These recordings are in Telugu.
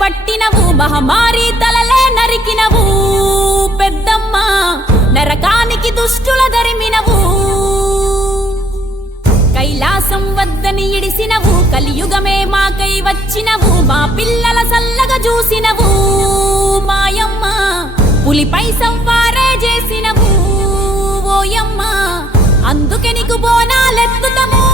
పట్టినవు మహమారి తలలే నరికినవు పెద్దమ్మ నరకానికి దుష్టుల దరిమినవు కైలాసం వద్దని ఇడిసినవు కలియుగమే మాకై వచ్చినవు మా పిల్లల సల్లగా చూసినవు మాయమ్మ పులిపై సంవారే చేసినవు ఓయమ్మ అందుకే నీకు బోనాలెత్తుతము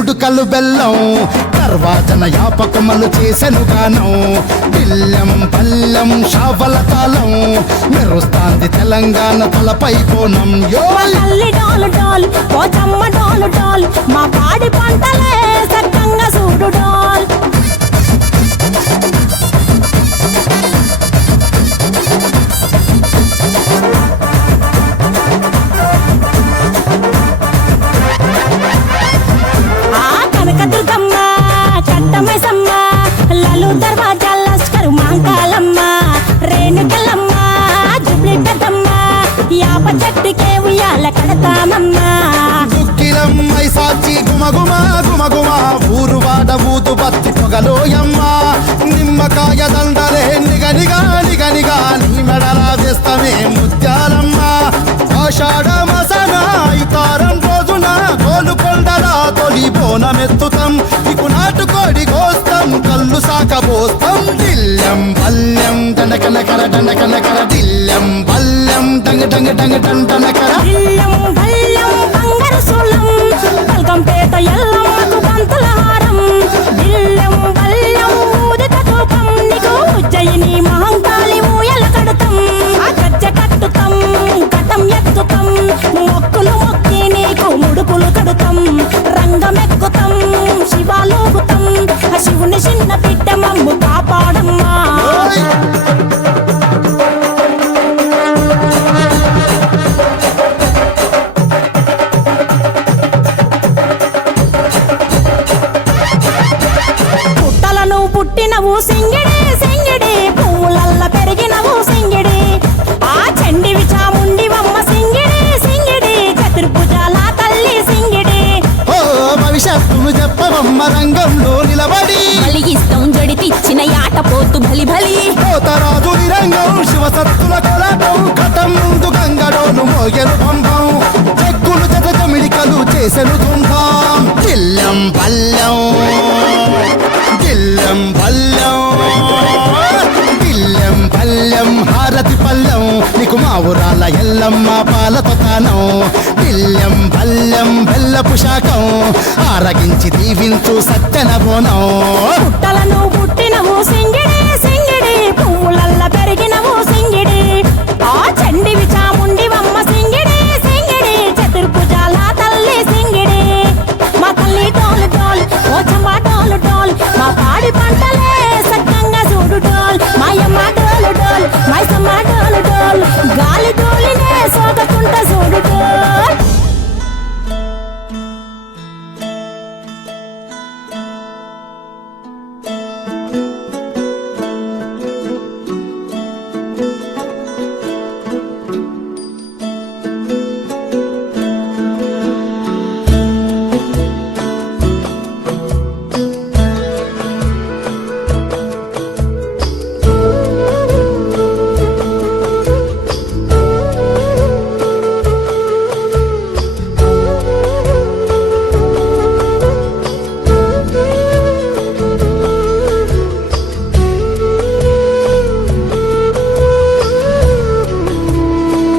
కుడుకలు బెల్లం తర్వాతన యాపకమలు చేసెను గానం బిల్లం పల్లెం షావల తాళం మెరుస్తాంది తెలంగాణ తలపై కోణం యో తల్లి డోలు డోల్ పోచమ్మ డోలు డోల్ మా పాడి పంటలే సక్కంగా చూడు డోల్ ఆ కనకదుర్గమ్మ కట్టమైసమ్మ లలు దర్వాజా లస్కరు మాంకాలమ్మ రేణుకలమ్మ జుబ్లి పెద్దమ్మ యాప చెట్టుకే ఉయ్యాల కడతామమ్మా దుక్కిలం ఐసాచి గుమగుమ గుమగుమ ఊరువాడ ఊదు బత్తి పొగలోయమ్మ నిమ్మకాయ దండలే నిగనిగా నిగనిగా నీ మెడలా వేస్తమే ముత్యాలమ్మ ఆషాఢ మసన ఇతారం రోజున గోలుకొండల తొలి బోనమెత్తుతాం ఇకు నాటుకోడి కోస్తాం కళ్ళు సాకబోస్తాం దిల్లం పల్లెం దండకనకర దండకనకర దిల్లం పల్లెం డంగ డంగ డంగ డండనకర ఇల్లం బల్లం బంగారు సోళం పల్కంపేట ఎల్లమ్మకు బంతుల హారం ఇల్లం బల్లం ఊదిత ధూపం నీకు ఉజ్జయిని మహంకాళి ఊయల కడతాం ఆ గజ్జ కట్టుతాం కటం ఎత్తుతాం మొక్కులు మొక్కి నీకు ముడుపులు కడుతాం రంగమెక్కుతాం శివాలోగుతాం ఆ శివుని చిన్న బిడ్డ మమ్ము కాపాడమ్మా ఓయ్! పుట్టలను పుట్టినవు సింగిడి సింగిడి పువ్వులల్ల పెరిగినవు సింగిడి ఆ చండివి చాముండివమ్మ సింగిడి సింగిడి చతుర్భుజాల తల్లి సింగిడి ఓ భవిష్యత్తును చెప్పవమ్మ రంగంలో నిలబడి బలిగిస్తాం జడితిచ్చిన యాట పోతు బలి బలి పోతరాజు రంగం శివసత్తుల కొలటం కటం ముందు గంగడోను మోయలు పంపం చెక్కులు జత జమిడికలు చేసెను తుంభం దిల్లం పల్లెం దిల్లం పల్లెం దిల్లం పల్లెం హారతి పల్లెం నీకు మా ఊరాల ఎల్లమ్మ పాలతో తానం దిల్లం పల్లెం బెల్లపు శాఖం ఆరగించి దీవించు సత్యన బోనం పుట్టలను పుట్టినవు సింగిడి